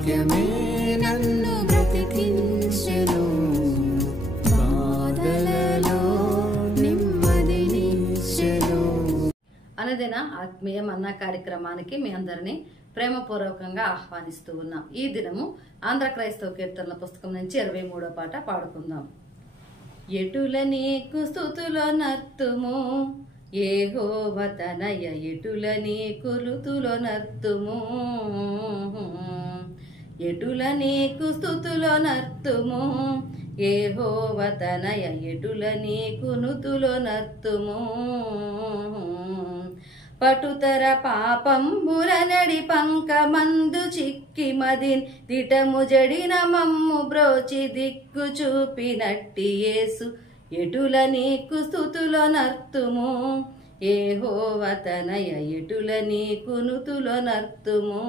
వాక్యమే నన్ను బ్రతికించెను, బాధలలో నెమ్మదినిచ్చెను. అనుదిన ఆత్మీయ మన్నా కార్యక్రమానికి మీ అందరినీ ప్రేమపూర్వకంగా ఆహ్వానిస్తూ ఉన్నాం. ఈ దినము ఆంధ్ర క్రైస్తవ కీర్తనల పుస్తకం నుంచి 23వ పాట పాడుకుందాం. ఎటుల నీకు స్తుతులో నర్తుము యెహోవా తనయ, ఎటుల నీకు స్తుతులో నర్తుము, ఎటుల నీకు స్తుతులో నర్తుము యెహోవా తనయ, ఎటుల నీకు నుతులో నర్తుము. పటుతర పాపంబుల నడి పంకమందు చిక్కి మదిన్ దిటము జడిన మమ్ము బ్రోచి దిక్కు చూపినట్టి యేసు, ఎటుల నీకు స్తుతులో నర్తుము యెహోవా తనయ, ఎటుల నీకు నుతులో నర్తుము.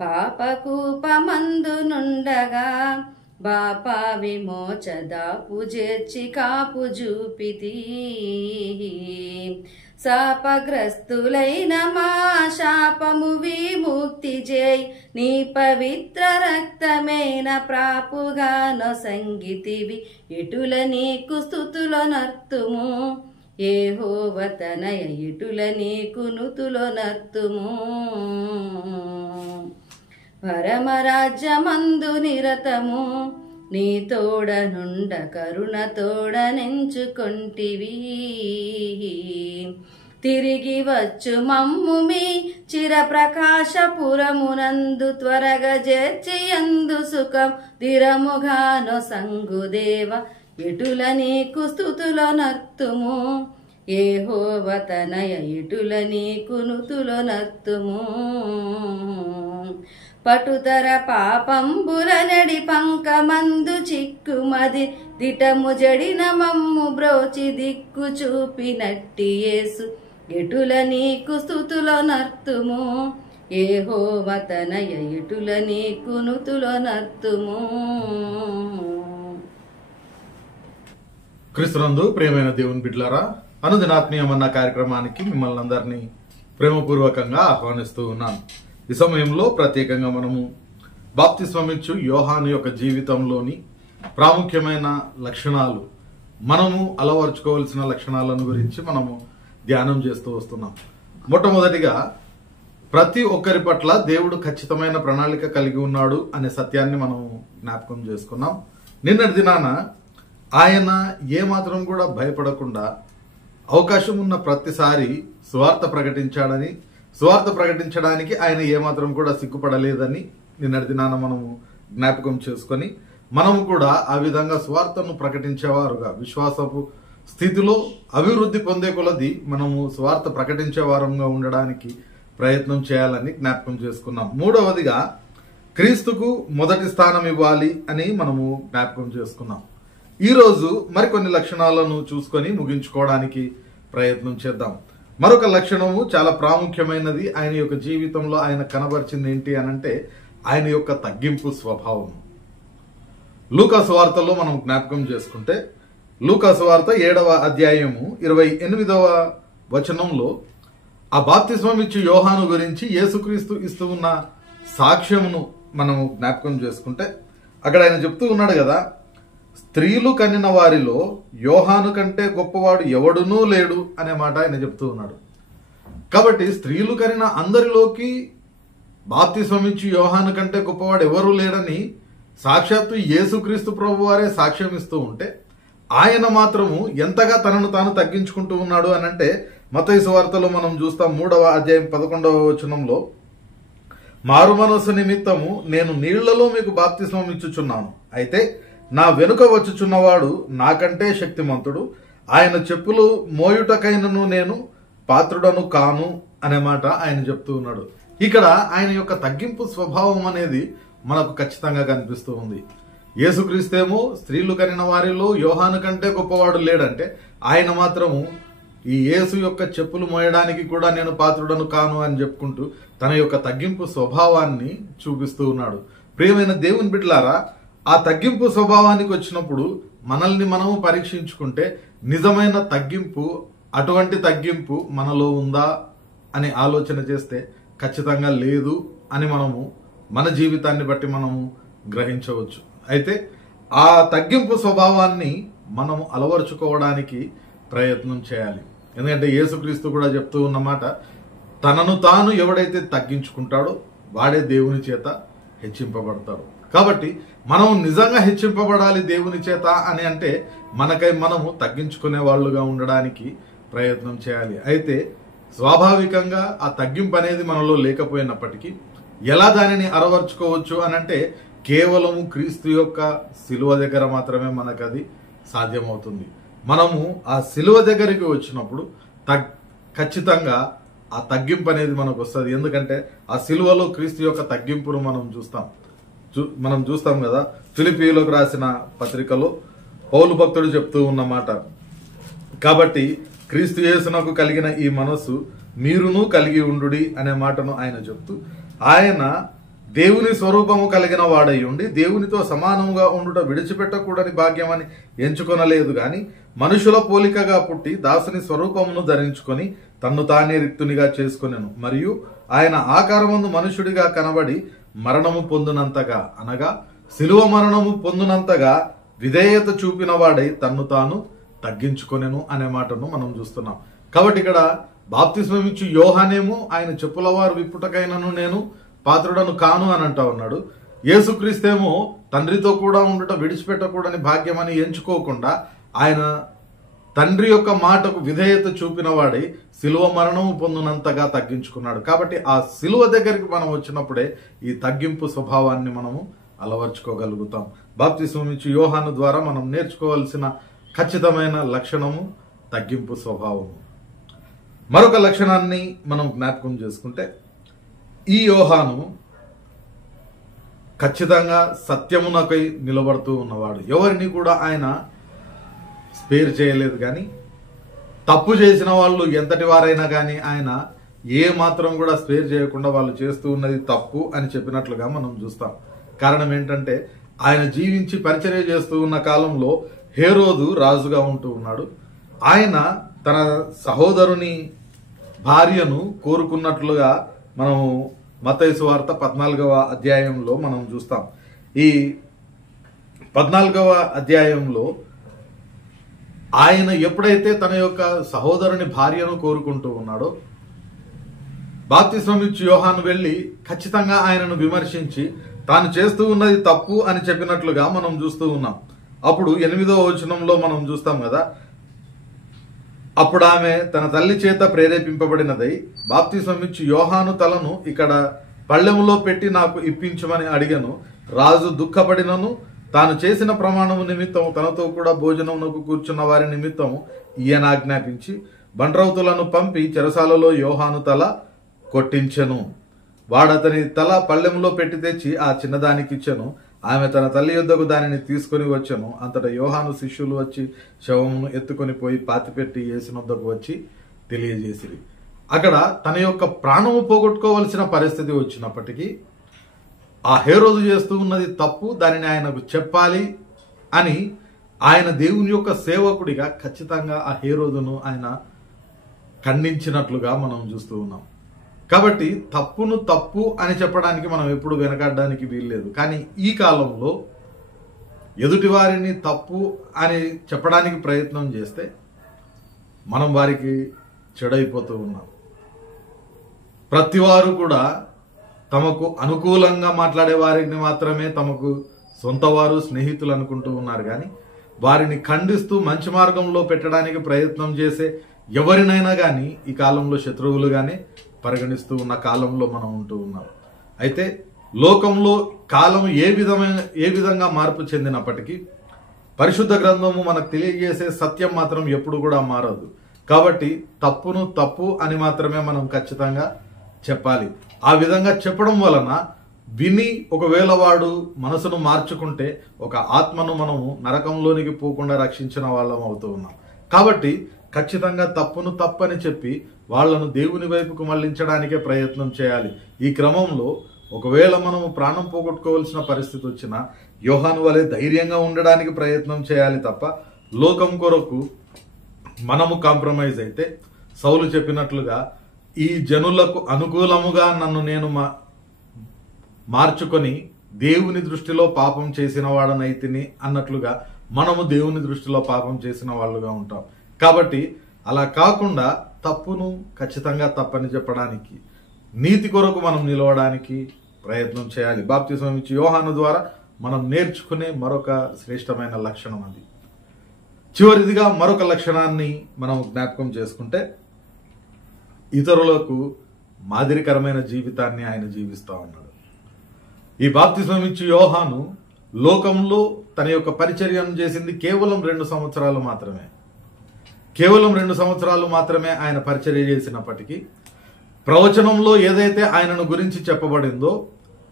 పాపకూపమందు నుండగా బాపా విమోచ దాపు చేర్చి కాపు చూపితి, శాపగ్రస్తులైన మా శాపము విముక్తి చేయి, నీ పవిత్ర రక్తమైన ప్రాపుగానో సంగీతివి, ఎటుల నీకు స్తుతులో నర్తుము యెహోవా తనయ, ఎటుల నీకు నుతులో నర్తుము. పరమరాజ్యమందు నిరతము నీ తోడనుండ కరుణ తోడనెంచుకొంటివి, తిరిగి వచ్చు మమ్ము మీ చిరప్రకాశపురమునందు త్వరగా చేర్చి యందు సుఖం దిరముగానో సంగుదేవ, ఎటుల నీకు స్తుతులో నర్తుము యెహోవా తనయ, ఎటుల నీకు నుతులో నర్తుము. పటుతర పాపంబుల నడి పంకమందు చిక్కుమది దిటము జడిన మమ్ము బ్రోచి దిక్కు చూపినట్టి యేసు, ఎటుల నీకు స్తుతులో నర్తుము యెహోవా తనయ, ఎటుల నీకు నుతులో నర్తుము. క్రీస్తునందు ప్రియమైన దేవుని బిడ్డలారా, అనుదినాత్మీయమన్న కార్యక్రమానికి మిమ్మల్ని అందరినీ ప్రేమపూర్వకంగా ఆహ్వానిస్తూ ఉన్నాను. ఈ సమయంలో ప్రత్యేకంగా మనము బాప్తిస్మమిచ్చు యోహాను యొక్క జీవితంలోని ప్రాముఖ్యమైన లక్షణాలు, మనము అలవర్చుకోవాల్సిన లక్షణాలను గురించి మనము ధ్యానం చేస్తూ వస్తున్నాం. మొట్టమొదటిగా ప్రతి ఒక్కరి పట్ల దేవుడు ఖచ్చితమైన ప్రణాళిక కలిగి ఉన్నాడు అనే సత్యాన్ని మనం జ్ఞాపకం చేసుకున్నాం. నిన్నటి దినాన ఆయన ఏమాత్రం కూడా భయపడకుండా అవకాశం ఉన్న ప్రతిసారి సువార్త ప్రకటించాడని, సువార్త ప్రకటించడానికి ఆయన ఏమాత్రం కూడా సిగ్గుపడలేదని నిన్నటి దినాన మనము జ్ఞాపకం చేసుకొని, మనము కూడా ఆ విధంగా సువార్తను ప్రకటించేవారుగా విశ్వాసపు స్థితిలో అభివృద్ధి పొందే కొలది మనము సువార్త ప్రకటించే వారంగా ఉండడానికి ప్రయత్నం చేయాలని జ్ఞాపకం చేసుకున్నాం. మూడవదిగా క్రీస్తుకు మొదటి స్థానం ఇవ్వాలి అని మనము జ్ఞాపకం చేసుకున్నాం. ఈరోజు మరికొన్ని లక్షణాలను చూసుకొని ముగించుకోవడానికి ప్రయత్నం చేద్దాం. మరొక లక్షణము చాలా ప్రాముఖ్యమైనది ఆయన యొక్క జీవితంలో ఆయన కనబరిచింది ఏంటి అనంటే ఆయన యొక్క తగ్గింపు స్వభావం. లూకా సువార్తలో మనం జ్ఞాపకం చేసుకుంటే, లూకా సువార్త 7వ అధ్యాయము 28వ వచనంలో ఆ బాప్తిస్మం ఇచ్చి యోహాను గురించి యేసుక్రీస్తు ఇస్తూ ఉన్న సాక్ష్యమును మనం జ్ఞాపకం చేసుకుంటే, అక్కడ ఆయన చెప్తూ ఉన్నాడు కదా, స్త్రీలు కనిన వారిలో యోహాను కంటే గొప్పవాడు ఎవడునూ లేడు అనే మాట ఆయన చెప్తూ ఉన్నాడు. కాబట్టి స్త్రీలు కనిన అందరిలోకి బాప్తిస్మం ఇచ్చి యోహాను కంటే గొప్పవాడు ఎవరు లేడని సాక్షాత్తు యేసుక్రీస్తు ప్రభు వారే సాక్ష్యం ఇస్తూ ఉంటే, ఆయన మాత్రము ఎంతగా తనను తాను తగ్గించుకుంటూ ఉన్నాడు అనంటే, మత్తయి సువార్తలో మనం చూస్తాం 3వ అధ్యాయం 11వ వచనంలో, మారు మనస్సు నిమిత్తము నేను నీళ్లలో మీకు బాప్తిస్మం ఇచ్చుచున్నాను, అయితే నా వెనుక వచ్చుచున్నవాడు నాకంటే శక్తిమంతుడు, ఆయన చెప్పులు మోయుటకైనను నేను పాత్రుడను కాను అనే మాట ఆయన చెప్తూ ఉన్నాడు. ఇక్కడ ఆయన యొక్క తగ్గింపు స్వభావం అనేది మనకు ఖచ్చితంగా కనిపిస్తూ ఉంది. యేసుక్రీస్తేమో స్త్రీలు కనిన వారిలో యోహాను కంటే గొప్పవాడు లేడంటే, ఆయన మాత్రము ఈ యేసు యొక్క చెప్పులు మోయడానికి కూడా నేను పాత్రుడను కాను అని చెప్పుకుంటూ తన యొక్క తగ్గింపు స్వభావాన్ని చూపిస్తూ ఉన్నాడు. ప్రియమైన దేవుని బిడ్డలారా, ఆ తగ్గింపు స్వభావానికి వచ్చినప్పుడు మనల్ని మనము పరీక్షించుకుంటే నిజమైన తగ్గింపు, అటువంటి తగ్గింపు మనలో ఉందా అని ఆలోచన చేస్తే ఖచ్చితంగా లేదు అని మనము మన జీవితాన్ని బట్టి మనము గ్రహించవచ్చు. అయితే ఆ తగ్గింపు స్వభావాన్ని మనము అలవరుచుకోవడానికి ప్రయత్నం చేయాలి. ఎందుకంటే యేసుక్రీస్తు కూడా చెప్తూ ఉన్నమాట, తనను తాను ఎవడైతే తగ్గించుకుంటాడో వాడే దేవుని చేత హెచ్చింపబడతాడు. కాబట్టి మనం నిజంగా హెచ్చింపబడాలి దేవుని చేత అని అంటే మనకై మనము తగ్గించుకునే వాళ్ళుగా ఉండడానికి ప్రయత్నం చేయాలి. అయితే స్వాభావికంగా ఆ తగ్గింపు అనేది మనలో లేకపోయినప్పటికీ ఎలా దానిని అలవర్చుకోవచ్చు అని అంటే కేవలము క్రీస్తు యొక్క శిలువ దగ్గర మాత్రమే మనకు అది సాధ్యమవుతుంది. మనము ఆ శిలువ దగ్గరికి వచ్చినప్పుడు ఖచ్చితంగా ఆ తగ్గింపు అనేది మనకు వస్తుంది. ఎందుకంటే ఆ శిలువలో క్రీస్తు యొక్క తగ్గింపును మనం చూస్తాం కదా. ఫిలిప్పీయులకు రాసిన పత్రికలో పౌలు భక్తుడు చెప్తూ ఉన్నమాట, కాబట్టి క్రీస్తు యేసునకు కలిగిన ఈ మనస్సు మీరును కలిగి ఉండుడి అనే మాటను ఆయన చెప్తూ, ఆయన దేవుని స్వరూపము కలిగిన వాడై ఉండి దేవునితో సమానముగా ఉండుట విడిచిపెట్టకూడని భాగ్యమని ఎంచుకొనలేదు గాని మనుషుల పోలికగా పుట్టి దాసుని స్వరూపమును ధరించుకొని తన్ను తానే రిక్తునిగా చేసుకొనెను. మరియు ఆయన ఆకారమందు మనుషుడిగా కనబడి మరణము పొందునంతగా, అనగా శిలువ మరణము పొందునంతగా విధేయత చూపిన వాడై తన్ను తాను తగ్గించుకొనెను అనే మాటను మనం చూస్తున్నాం. కాబట్టి ఇక్కడ బాప్తిస్మం ఇచ్చి యోహానేమో ఆయన చెప్పుల వారు విప్పుటకైనను నేను పాత్రుడను కాను అని అంటా ఉన్నాడు. యేసుక్రీస్తేమో తండ్రితో కూడా ఉండుట విడిచిపెట్టకూడని భాగ్యమని ఎంచుకోకుండా ఆయన తండ్రి యొక్క మాటకు విధేయత చూపిన వాడై శిలువ మరణము పొందినంతగా తగ్గించుకున్నాడు. కాబట్టి ఆ శిలువ దగ్గరికి మనం వచ్చినప్పుడే ఈ తగ్గింపు స్వభావాన్ని మనము అలవర్చుకోగలుగుతాం. బాప్తిస్మం ఇచ్చి యోహాను ద్వారా మనం నేర్చుకోవాల్సిన ఖచ్చితమైన లక్షణము తగ్గింపు స్వభావము. మరొక లక్షణాన్ని మనం జ్ఞాపకం చేసుకుంటే, ఈ యోహాను ఖచ్చితంగా సత్యమునకై నిలబడుతూ ఉన్నవాడు. ఎవరిని కూడా ఆయన స్పేర్ చేయలేదు. కానీ తప్పు చేసిన వాళ్ళు ఎంతటి వారైనా కానీ ఆయన ఏ మాత్రం కూడా స్పేర్ చేయకుండా వాళ్ళు చేస్తూ ఉన్నది తప్పు అని చెప్పినట్లుగా మనం చూస్తాం. కారణం ఏంటంటే ఆయన జీవించి పరిచర్య చేస్తూ ఉన్న కాలంలో హేరోదు రాజుగా ఉంటూ ఉన్నాడు. ఆయన తన సహోదరుని భార్యను కోరుకున్నట్లుగా మనము మత్తయి సువార్త 14వ అధ్యాయంలో మనం చూస్తాం. ఈ 14వ అధ్యాయంలో ఆయన ఎప్పుడైతే తన యొక్క సహోదరుని భార్యను కోరుకుంటూ ఉన్నాడో, బాప్తిస్మం ఇచ్చి యోహాను వెళ్లి ఖచ్చితంగా ఆయనను విమర్శించి తాను చేస్తూ ఉన్నది తప్పు అని చెప్పినట్లుగా మనం చూస్తూ ఉన్నాం. అప్పుడు 8వ వచనంలో మనం చూస్తాం కదా, అప్పుడు ఆమె తన తల్లి చేత ప్రేరేపింపబడినదై బాప్తిస్మం ఇచ్చి యోహాను తలను ఇక్కడ పళ్ళెములో పెట్టి నాకు ఇప్పించమని అడిగను. రాజు దుఃఖపడినను తాను చేసిన ప్రమాణము నిమిత్తం తనతో కూడా భోజనమునకు కూర్చున్న వారి నిమిత్తం ఈయన ఆజ్ఞాపించి బండ్రౌతులను పంపి చెరసాలలో యోహాను తల కొట్టించెను. వాడతని తల పళ్ళెములో పెట్టి తెచ్చి ఆ చిన్నదానికిచ్చెను. ఆమె తన తల్లి యొద్దకు దానిని తీసుకుని వచ్చెను. అంతటా యోహాను శిష్యులు వచ్చి శవమును ఎత్తుకొని పోయి పాతిపెట్టి యేసునొద్దకు వచ్చి తెలియజేసిరి. అక్కడ తన యొక్క ప్రాణము పోగొట్టుకోవలసిన పరిస్థితి వచ్చినప్పటికీ ఆ హేరోదు చేస్తూ ఉన్నది తప్పు, దానిని ఆయనకు చెప్పాలి అని ఆయన దేవుని యొక్క సేవకుడిగా ఖచ్చితంగా ఆ హేరోదును ఆయన ఖండించినట్లుగా మనం చూస్తూ ఉన్నాం. కాబట్టి తప్పును తప్పు అని చెప్పడానికి మనం ఎప్పుడు వెనకాడడానికి వీల్లేదు. కానీ ఈ కాలంలో ఎదుటి వారిని తప్పు అని చెప్పడానికి ప్రయత్నం చేస్తే మనం వారికి చెడైపోతూ ఉన్నాం. ప్రతివారు కూడా తమకు అనుకూలంగా మాట్లాడే వారిని మాత్రమే తమకు సొంతవారు స్నేహితులు అనుకుంటూ ఉన్నారు. కానీ వారిని ఖండిస్తూ మంచి మార్గంలో పెట్టడానికి ప్రయత్నం చేసే ఎవరినైనా కానీ ఈ కాలంలో శత్రువులుగానే పరిగణిస్తూ ఉన్న కాలంలో మనం ఉంటూ ఉన్నాం. అయితే లోకంలో కాలం ఏ విధంగా మార్పు చెందినప్పటికీ పరిశుద్ధ గ్రంథము మనకు తెలియజేసే సత్యం మాత్రం ఎప్పుడు కూడా మారదు. కాబట్టి తప్పును తప్పు అని మాత్రమే మనం ఖచ్చితంగా చెప్పాలి. ఆ విధంగా చెప్పడం వలన విని ఒకవేళ వాడు మనసును మార్చుకుంటే ఒక ఆత్మను మనము నరకంలోనికి పోకుండా రక్షించిన వాళ్ళం అవుతూ ఉన్నాం. కాబట్టి ఖచ్చితంగా తప్పును తప్పని చెప్పి వాళ్లను దేవుని వైపుకు మళ్లించడానికే ప్రయత్నం చేయాలి. ఈ క్రమంలో ఒకవేళ మనము ప్రాణం పోగొట్టుకోవాల్సిన పరిస్థితి వచ్చినా యోహాను వలె ధైర్యంగా ఉండడానికి ప్రయత్నం చేయాలి తప్ప లోకం కొరకు మనము కాంప్రమైజ్ అయితే సౌలు చెప్పినట్లుగా ఈ జనులకు అనుకూలముగా నన్ను నేను మార్చుకొని దేవుని దృష్టిలో పాపం చేసిన వాడనైతిని అన్నట్లుగా మనము దేవుని దృష్టిలో పాపం చేసిన వాళ్ళుగా ఉంటాం. కాబట్టి అలా కాకుండా తప్పును ఖచ్చితంగా తప్పని చెప్పడానికి, నీతి కొరకు మనం నిలవడానికి ప్రయత్నం చేయాలి. బాప్తిస్మం ఇచ్చి యోహాను ద్వారా మనం నేర్చుకునే మరొక శ్రేష్టమైన లక్షణం అది. చివరిదిగా మరొక లక్షణాన్ని మనం జ్ఞాపకం చేసుకుంటే, ఇతరులకు మాదిరికరమైన జీవితాన్ని ఆయన జీవిస్తూ ఉన్నాడు. ఈ బాప్తిస్మం ఇచ్చి యోహాను లోకంలో తన యొక్క పరిచర్యను చేసింది కేవలం 2 సంవత్సరాలు మాత్రమే. కేవలం 2 సంవత్సరాలు మాత్రమే ఆయన పరిచర్య చేసినప్పటికీ ప్రవచనంలో ఏదైతే ఆయనను గురించి చెప్పబడిందో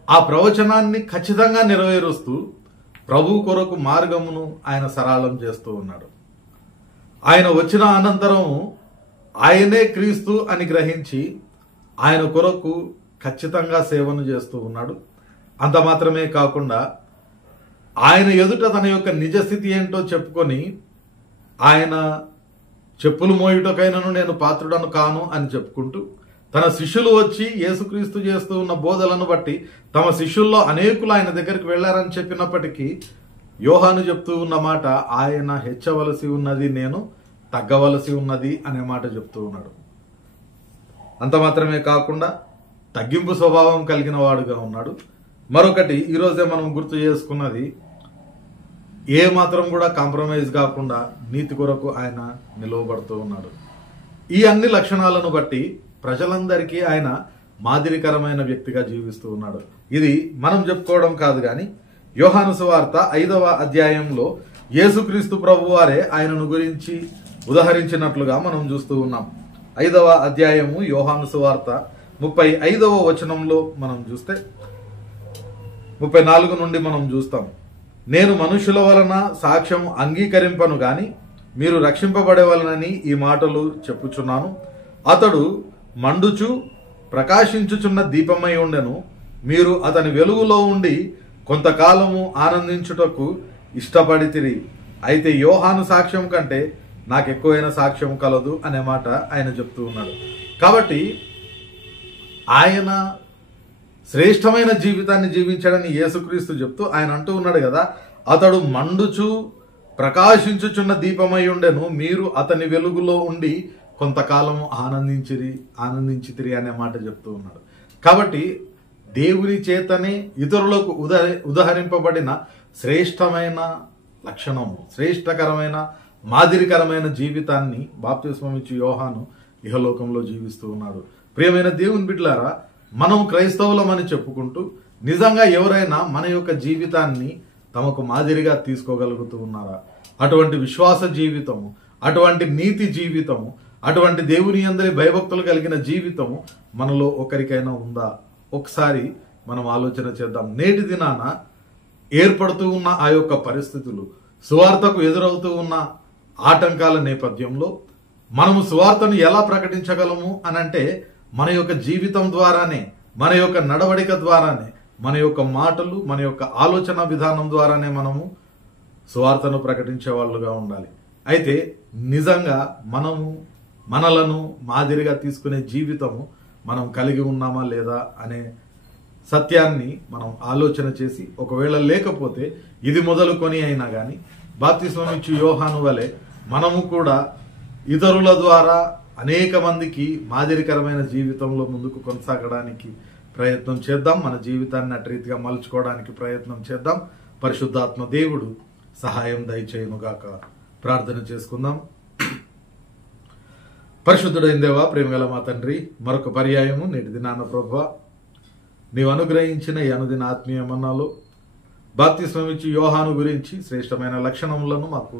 ఆ ప్రవచనాన్ని ఖచ్చితంగా నెరవేరుస్తూ ప్రభు కొరకు మార్గమును ఆయన సరళం చేస్తూ ఉన్నాడు. ఆయన వచ్చిన అనంతరం ఆయనే క్రీస్తు అని గ్రహించి ఆయన కొరకు ఖచ్చితంగా సేవను చేస్తూ ఉన్నాడు. అంత మాత్రమే కాకుండా ఆయన ఎదుట తన యొక్క నిజస్థితి ఏంటో చెప్పుకొని, ఆయన చెప్పులు మోయుటకైనను నేను పాత్రుడను కాను అని చెప్పుకుంటూ, తన శిష్యులు వచ్చి యేసుక్రీస్తు చేస్తూ ఉన్న బోధలను బట్టి తమ శిష్యుల్లో అనేకులు ఆయన దగ్గరికి వెళ్లారని చెప్పినప్పటికీ యోహాను చెప్తూ ఉన్న మాట, ఆయన హెచ్చవలసి ఉన్నది, నేను తగ్గవలసి ఉన్నది అనే మాట చెప్తూ ఉన్నాడు. అంత మాత్రమే కాకుండా తగ్గింపు స్వభావం కలిగిన వాడుగా ఉన్నాడు. మరొకటి ఈరోజే మనం గుర్తు చేసుకున్నది, ఏ మాత్రం కూడా కాంప్రమైజ్ కాకుండా నీతి కొరకు ఆయన నిలువబడుతూ ఉన్నాడు. ఈ అన్ని లక్షణాలను బట్టి ప్రజలందరికీ ఆయన మాదిరికరమైన వ్యక్తిగా జీవిస్తూ ఉన్నాడు. ఇది మనం చెప్పుకోవడం కాదు, కానీ యోహాను సువార్త 5వ అధ్యాయంలో యేసుక్రీస్తు ప్రభు వారే ఆయనను గురించి ఉదహరించినట్లుగా మనం చూస్తూ ఉన్నాం. 5వ అధ్యాయము యోహాను సువార్త 35వ వచనంలో మనం చూస్తే 34 నుండి మనం చూస్తాం. నేను మనుషుల వలన సాక్ష్యం అంగీకరింపను గాని మీరు రక్షింపబడేవలనని ఈ మాటలు చెప్పుచున్నాను. అతడు మండుచు ప్రకాశించుచున్న దీపమై ఉండెను. మీరు అతని వెలుగులో ఉండి కొంతకాలము ఆనందించుటకు ఇష్టపడితిరి. అయితే యోహాను సాక్ష్యం కంటే నాకు ఎక్కువైన సాక్ష్యం కలదు అనే మాట ఆయన చెప్తూ ఉన్నాడు. కాబట్టి ఆయన శ్రేష్టమైన జీవితాన్ని జీవించాడని యేసుక్రీస్తు చెప్తూ ఆయన అంటూ ఉన్నాడు కదా, అతడు మండుచు ప్రకాశించుచున్న దీపమై ఉండెను, మీరు అతని వెలుగులో ఉండి కొంతకాలము ఆనందించితిరి అనే మాట చెప్తూ ఉన్నాడు. కాబట్టి దేవుని చేతనే ఇతరులకు ఉదహరింపబడిన శ్రేష్టమైన లక్షణము, శ్రేష్టకరమైన మాదిరికరమైన జీవితాన్ని బాప్తిస్మం ఇచ్చి యోహాను ఇహలోకంలో జీవిస్తూ ఉన్నాడు. ప్రియమైన దేవుని బిడ్డలారా, మనం క్రైస్తవులమని చెప్పుకుంటూ నిజంగా ఎవరైనా మన యొక్క జీవితాన్ని తమకు మాదిరిగా తీసుకోగలుగుతూ ఉన్నారా? అటువంటి విశ్వాస జీవితము, అటువంటి నీతి జీవితము, అటువంటి దేవుని యందలి భయభక్తులు కలిగిన జీవితము మనలో ఒకరికైనా ఉందా? ఒకసారి మనం ఆలోచన చేద్దాం. నేటి దినాన ఏర్పడుతూ ఉన్న ఆ యొక్క పరిస్థితులు, సువార్తకు ఎదురవుతూ ఉన్న ఆటంకాల నేపథ్యంలో మనము సువార్తను ఎలా ప్రకటించగలము అనంటే మన యొక్క జీవితం ద్వారానే, మన యొక్క నడవడిక ద్వారానే, మన యొక్క మాటలు, మన యొక్క ఆలోచన విధానం ద్వారానే మనము సువార్తను ప్రకటించే వాళ్ళుగా ఉండాలి. అయితే నిజంగా మనలను మాదిరిగా తీసుకునే జీవితము మనం కలిగి ఉన్నామా లేదా అనే సత్యాన్ని మనం ఆలోచన చేసి, ఒకవేళ లేకపోతే ఇది మొదలుకొని అయినా కానీ బాప్తిస్మం ఇచ్చి యోహాను వలె మనము కూడా ఇతరుల ద్వారా అనేక మందికి మాదిరికరమైన జీవితంలో ముందుకు కొనసాగడానికి ప్రయత్నం చేద్దాం. మన జీవితాన్ని అటు రీతిగా మలుచుకోవడానికి ప్రయత్నం చేద్దాం. పరిశుద్ధాత్మ దేవుడు సహాయం దయచేయునుగాక. ప్రార్థన చేసుకుందాం. పరిశుద్ధుడైన దేవా, ప్రేమగల మా తండ్రి, మరొక పర్యాయము నేటి దినాన ప్రభువా, నీవు అనుగ్రహించిన ఈ అనుదిన ఆత్మీయ మన్నాలో బాప్తిస్మం ఇచ్చి యోహాను గురించి శ్రేష్టమైన లక్షణములను మాకు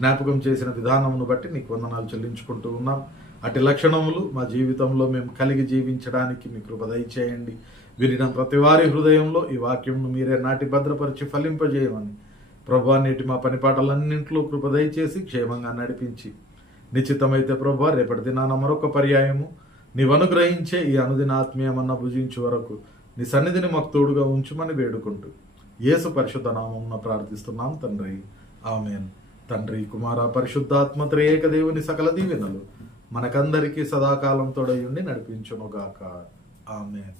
జ్ఞాపకం చేసిన విధానమును బట్టి నీకు వందనాలు చెల్లించుకుంటూ ఉన్నాం. అటు లక్షణములు మా జీవితంలో మేము కలిగి జీవించడానికి మీ కృప దయచేయండి. వినిన ప్రతి వారి హృదయంలో ఈ వాక్యంను మీరే నాటి భద్రపరిచి ఫలింపజేయమని ప్రభువా, నేటి మా పనిపాటలన్నింటిలో కృప దయచేసి క్షేమంగా నడిపించి, నిశ్చితమైతే ప్రభువా రేపటి దినాన మరొక పర్యాయము నీవు అనుగ్రహించే ఈ అనుదిన ఆత్మీయమన్న భుజించు వరకు నీ సన్నిధిని మాకు తోడుగా ఉంచుమని వేడుకుంటూ యేసు పరిశుద్ధ నామమున ప్రార్థిస్తున్నాం తండ్రి, ఆమేన్. తండ్రి, కుమార, పరిశుద్ధాత్మ త్రియేక దేవుని సకల దీవెనలు మనకందరికీ సదాకాలం తోడయుండి నడిపించునుగాక. ఆమేన్.